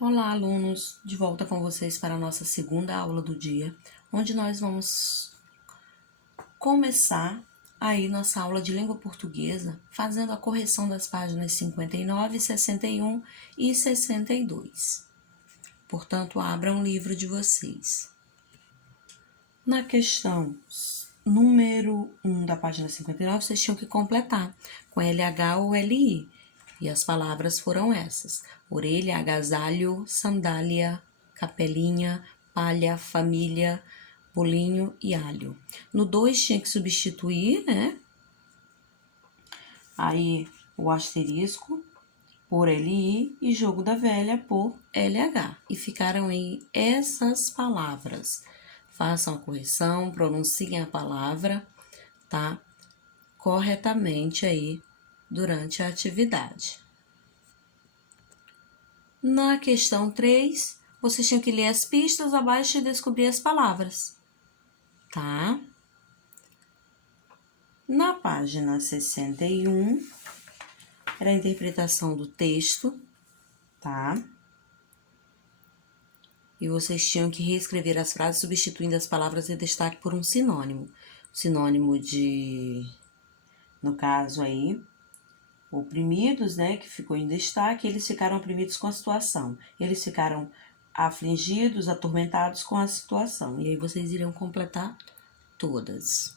Olá, alunos! De volta com vocês para a nossa segunda aula do dia, onde nós vamos começar aí nossa aula de língua portuguesa, fazendo a correção das páginas 59, 61 e 62. Portanto, abram o livro de vocês. Na questão número 1 da página 59, vocês tinham que completar com LH ou LI. E as palavras foram essas: orelha, agasalho, sandália, capelinha, palha, família, bolinho e alho. No 2 tinha que substituir, né? Aí o asterisco por LI e jogo da velha por LH. E ficaram aí essas palavras. Façam a correção, pronunciem a palavra, tá? Corretamente aí durante a atividade. Na questão 3, vocês tinham que ler as pistas abaixo e descobrir as palavras, tá? Na página 61, era a interpretação do texto, tá? E vocês tinham que reescrever as frases substituindo as palavras de destaque por um sinônimo. Sinônimo de, no caso aí, oprimidos, né, que ficou em destaque, eles ficaram oprimidos com a situação. Eles ficaram afligidos, atormentados com a situação. E aí vocês irão completar todas.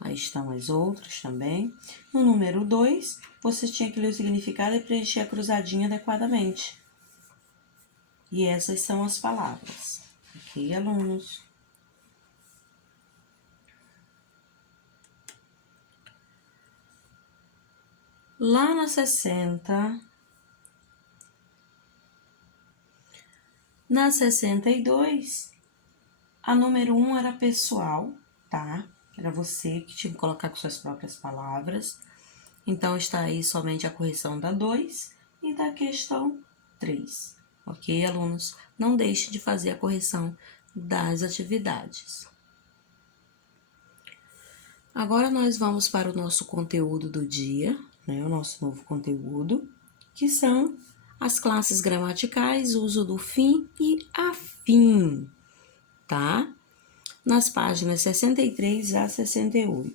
Aí estão as outras também. No número 2, vocês tinham que ler o significado e preencher a cruzadinha adequadamente. E essas são as palavras. Ok, alunos? Lá na 60, na 62, a número 1 era pessoal, tá? Era você que tinha que colocar com suas próprias palavras. Então, está aí somente a correção da 2 e da questão 3. Ok, alunos? Não deixe de fazer a correção das atividades. Agora, nós vamos para o nosso conteúdo do dia, né? O nosso novo conteúdo, que são as classes gramaticais, uso do fim e afim, tá? Nas páginas 63 a 68.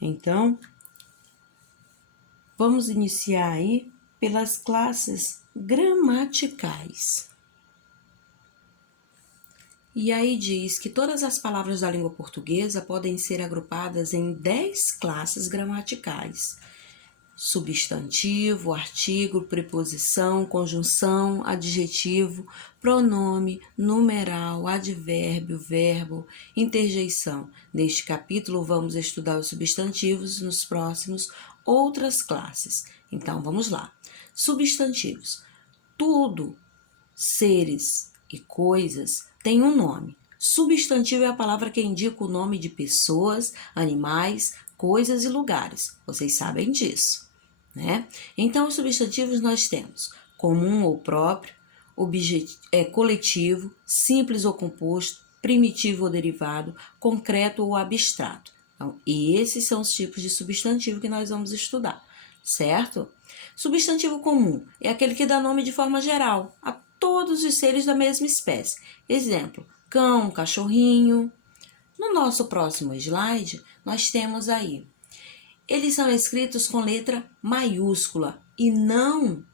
Então, vamos iniciar aí pelas classes gramaticais. E aí diz que todas as palavras da língua portuguesa podem ser agrupadas em 10 classes gramaticais: substantivo, artigo, preposição, conjunção, adjetivo, pronome, numeral, advérbio, verbo, interjeição. Neste capítulo, vamos estudar os substantivos, nos próximos, outras classes. Então, vamos lá. Substantivos. Tudo, seres e coisas tem um nome. Substantivo é a palavra que indica o nome de pessoas, animais, coisas e lugares. Vocês sabem disso, né? Então, os substantivos nós temos comum ou próprio, coletivo, simples ou composto, primitivo ou derivado, concreto ou abstrato. Então, esses são os tipos de substantivo que nós vamos estudar, certo? Substantivo comum é aquele que dá nome de forma geral a todos os seres da mesma espécie. Exemplo, cão, cachorrinho. No nosso próximo slide, nós temos aí. Eles são escritos com letra maiúscula e não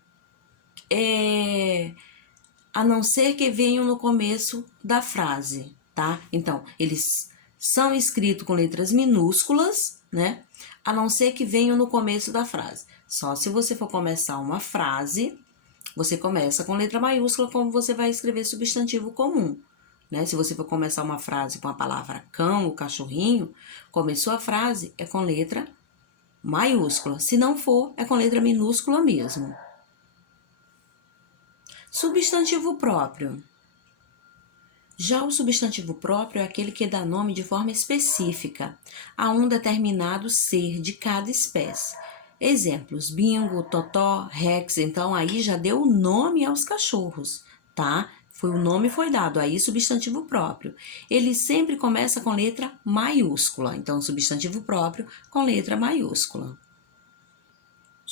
a não ser que venham no começo da frase, tá? Então, eles são escritos com letras minúsculas, né? A não ser que venham no começo da frase. Só se você for começar uma frase, você começa com letra maiúscula, como você vai escrever substantivo comum, né? Se você for começar uma frase com a palavra cão ou cachorrinho, começou a frase, é com letra maiúscula. Se não for, é com letra minúscula mesmo. Substantivo próprio. Já o substantivo próprio é aquele que dá nome de forma específica a um determinado ser de cada espécie. Exemplos, bingo, totó, rex, então aí já deu o nome aos cachorros, tá? O nome foi dado, aí substantivo próprio. Ele sempre começa com letra maiúscula, então substantivo próprio com letra maiúscula.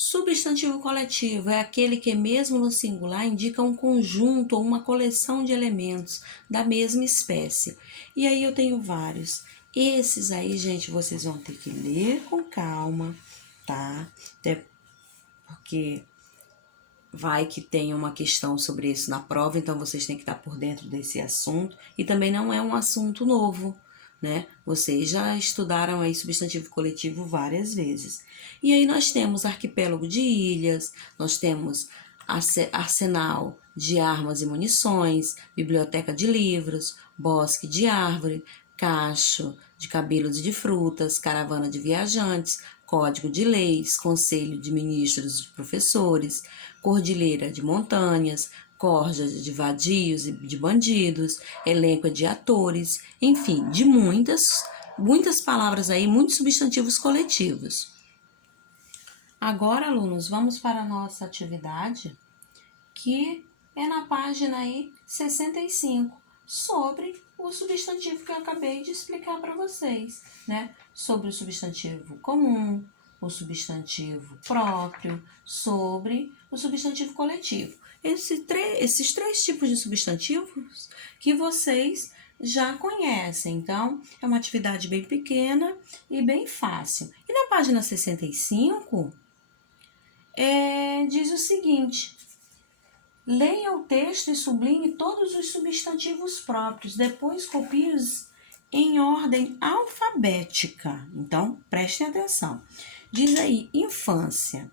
Substantivo coletivo é aquele que, mesmo no singular, indica um conjunto ou uma coleção de elementos da mesma espécie. E aí eu tenho vários. Esses aí, gente, vocês vão ter que ler com calma, tá? Até porque vai que tem uma questão sobre isso na prova, então vocês têm que estar por dentro desse assunto. E também não é um assunto novo, né? Vocês já estudaram aí substantivo coletivo várias vezes. E aí nós temos arquipélago de ilhas, nós temos arsenal de armas e munições, biblioteca de livros, bosque de árvore, cacho de cabelos e de frutas, caravana de viajantes, código de leis, conselho de ministros e de professores, cordilheira de montanhas, corja de vadios e de bandidos, elenco de atores, enfim, de muitas palavras aí, muitos substantivos coletivos. Agora, alunos, vamos para a nossa atividade, que é na página aí 65, sobre o substantivo que eu acabei de explicar para vocês, né? Sobre o substantivo comum, o substantivo próprio, sobre o substantivo coletivo. Esses três tipos de substantivos que vocês já conhecem. Então, é uma atividade bem pequena e bem fácil. E na página 65, diz o seguinte: leia o texto e sublinhe todos os substantivos próprios, depois copie-os em ordem alfabética. Então, prestem atenção. Diz aí, infância,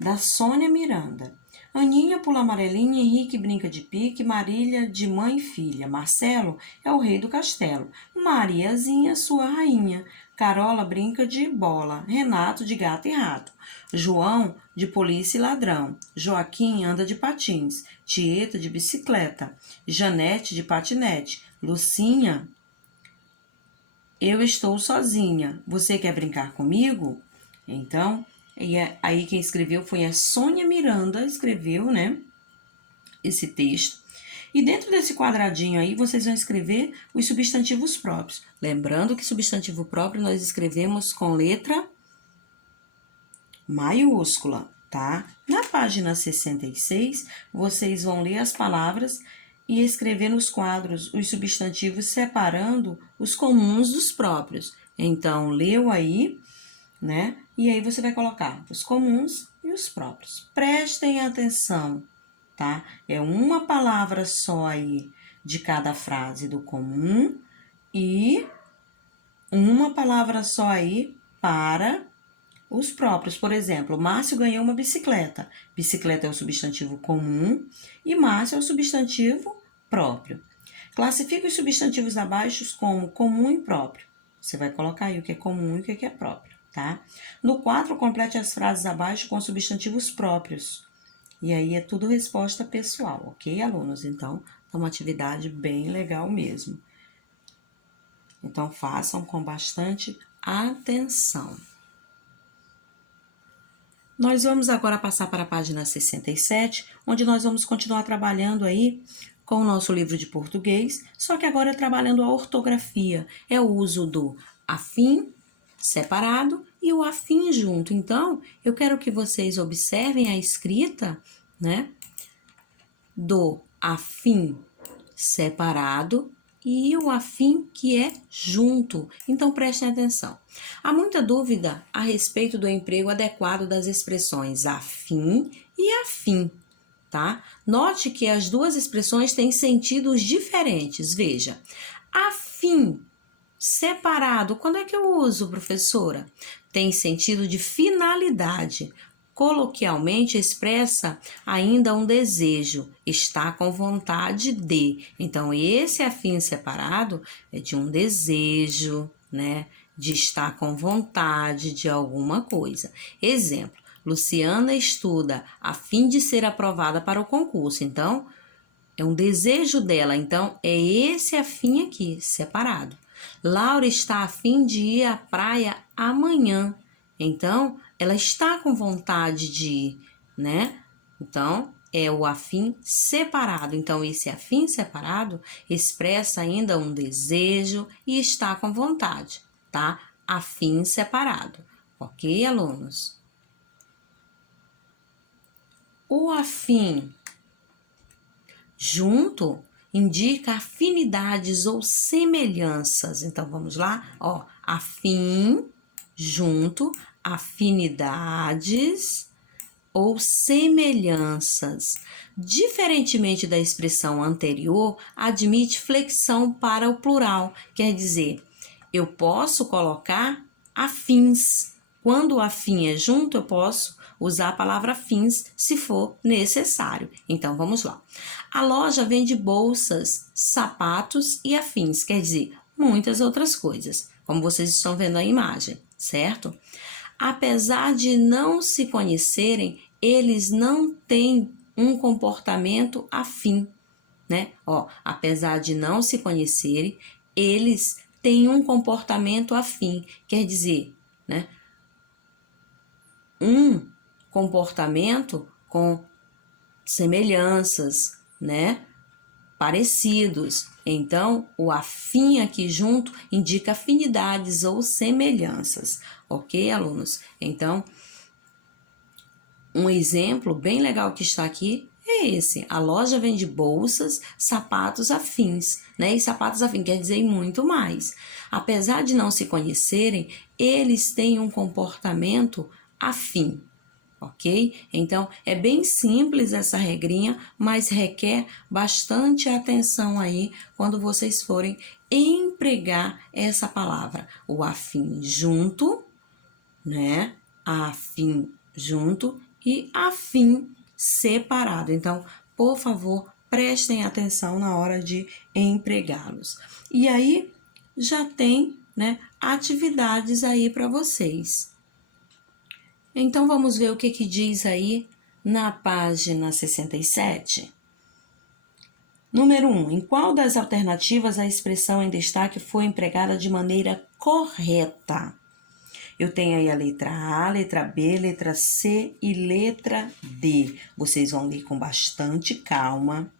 da Sônia Miranda. Aninha pula amarelinha, Henrique brinca de pique, Marília de mãe e filha. Marcelo é o rei do castelo. Mariazinha, sua rainha. Carola brinca de bola. Renato de gato e rato. João de polícia e ladrão. Joaquim anda de patins. Tieta de bicicleta. Janete de patinete. Lucinha, eu estou sozinha. Você quer brincar comigo? Então, aí quem escreveu foi a Sônia Miranda, escreveu, né, esse texto. E dentro desse quadradinho aí, vocês vão escrever os substantivos próprios. Lembrando que substantivo próprio nós escrevemos com letra maiúscula, tá? Na página 66, vocês vão ler as palavras e escrever nos quadros os substantivos separando os comuns dos próprios. Então, leu aí, né? E aí você vai colocar os comuns e os próprios. Prestem atenção, tá? É uma palavra só aí de cada frase do comum e uma palavra só aí para os próprios. Por exemplo, Márcio ganhou uma bicicleta. Bicicleta é o substantivo comum e Márcio é o substantivo próprio. Classifique os substantivos abaixo como comum e próprio. Você vai colocar aí o que é comum e o que é próprio, tá? No 4, complete as frases abaixo com substantivos próprios. E aí é tudo resposta pessoal, ok, alunos? Então, é uma atividade bem legal mesmo. Então, façam com bastante atenção. Nós vamos agora passar para a página 67, onde nós vamos continuar trabalhando aí com o nosso livro de português, só que agora trabalhando a ortografia. É o uso do afim separado e o afim junto. Então, eu quero que vocês observem a escrita, né, do afim separado e o afim que é junto. Então, prestem atenção. Há muita dúvida a respeito do emprego adequado das expressões afim e afim, tá? Note que as duas expressões têm sentidos diferentes. Veja, afim separado, quando é que eu uso, professora? Tem sentido de finalidade. Coloquialmente expressa ainda um desejo, está com vontade de. Então, esse afim separado é de um desejo, né? De estar com vontade de alguma coisa. Exemplo, Luciana estuda a fim de ser aprovada para o concurso. Então, é um desejo dela. Então, é esse afim aqui, separado. Laura está a fim de ir à praia amanhã. Então, ela está com vontade de ir, né? Então, é o afim separado. Então, esse afim separado expressa ainda um desejo e está com vontade, tá? Afim separado. Ok, alunos? O afim junto indica afinidades ou semelhanças. Então, vamos lá? Ó, afim junto, afinidades ou semelhanças. Diferentemente da expressão anterior, admite flexão para o plural, quer dizer, eu posso colocar afins. Quando o afim é junto, eu posso usar a palavra afins se for necessário. Então, vamos lá. A loja vende bolsas, sapatos e afins, quer dizer, muitas outras coisas, como vocês estão vendo a imagem, certo? Apesar de não se conhecerem, eles não têm um comportamento afim, né? Ó, apesar de não se conhecerem, eles têm um comportamento afim, quer dizer, né? Um comportamento com semelhanças, né? Parecidos. Então, o afim aqui junto indica afinidades ou semelhanças, ok, alunos? Então, um exemplo bem legal que está aqui é esse. A loja vende bolsas, sapatos afins, né? E sapatos afins quer dizer muito mais. Apesar de não se conhecerem, eles têm um comportamento afim, ok? Então, é bem simples essa regrinha, mas requer bastante atenção aí quando vocês forem empregar essa palavra. O afim junto, né? Afim junto e afim separado. Então, por favor, prestem atenção na hora de empregá-los. E aí, já tem, né, atividades aí para vocês. Então, vamos ver o que diz aí na página 67. Número 1. Em qual das alternativas a expressão em destaque foi empregada de maneira correta? Eu tenho aí a letra A, letra B, letra C e letra D. Vocês vão ler com bastante calma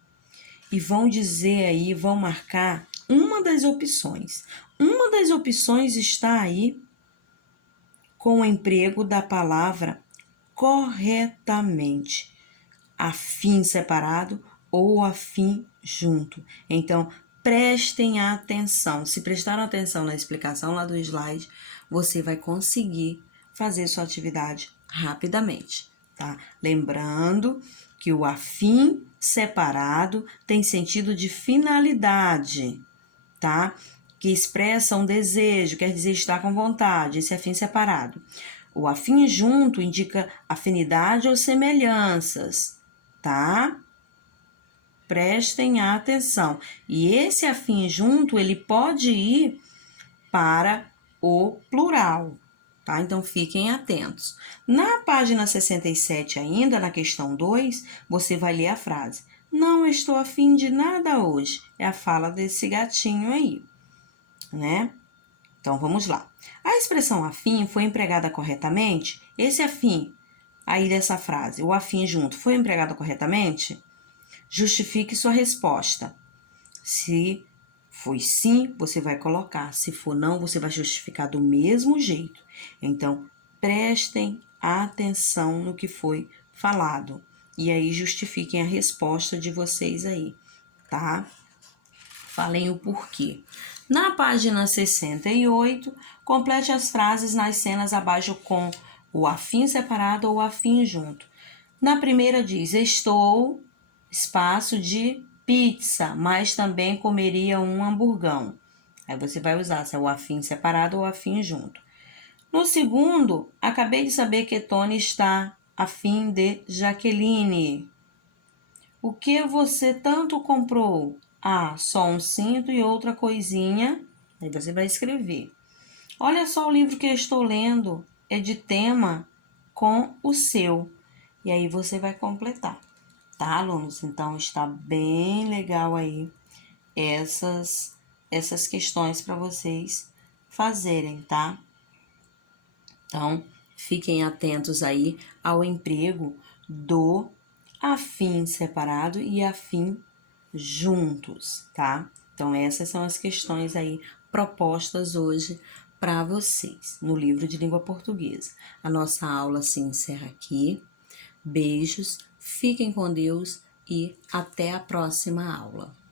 e vão dizer aí, vão marcar uma das opções. Uma das opções está aí com o emprego da palavra corretamente, afim separado ou afim junto. Então, prestem atenção. Se prestaram atenção na explicação lá do slide, você vai conseguir fazer sua atividade rapidamente, tá? Lembrando que o afim separado tem sentido de finalidade, tá? Que expressa um desejo, quer dizer estar com vontade, esse afim separado. O afim junto indica afinidade ou semelhanças, tá? Prestem atenção. E esse afim junto, ele pode ir para o plural, tá? Então, fiquem atentos. Na página 67 ainda, na questão 2, você vai ler a frase: não estou afim de nada hoje. É a fala desse gatinho aí, né? Então, vamos lá. A expressão afim foi empregada corretamente? Esse afim aí dessa frase, o afim junto, foi empregado corretamente? Justifique sua resposta. Se foi sim, você vai colocar. Se for não, você vai justificar do mesmo jeito. Então, prestem atenção no que foi falado. E aí, justifiquem a resposta de vocês aí, tá? Falem o porquê. Na página 68, complete as frases nas cenas abaixo com o afim separado ou o afim junto. Na primeira diz, estou, espaço de pizza, mas também comeria um hamburgão. Aí você vai usar se é o afim separado ou o afim junto. No segundo, acabei de saber que Tony está afim de Jaqueline. O que você tanto comprou? Ah, só um cinto e outra coisinha. Aí você vai escrever. Olha só o livro que eu estou lendo. É de tema com o seu. E aí você vai completar. Tá, alunos? Então, está bem legal aí essas questões para vocês fazerem, tá? Então, fiquem atentos aí ao emprego do afim separado e afim juntos, tá? Então, essas são as questões aí propostas hoje para vocês no livro de língua portuguesa. A nossa aula se encerra aqui. Beijos, Fiquem com Deus e até a próxima aula.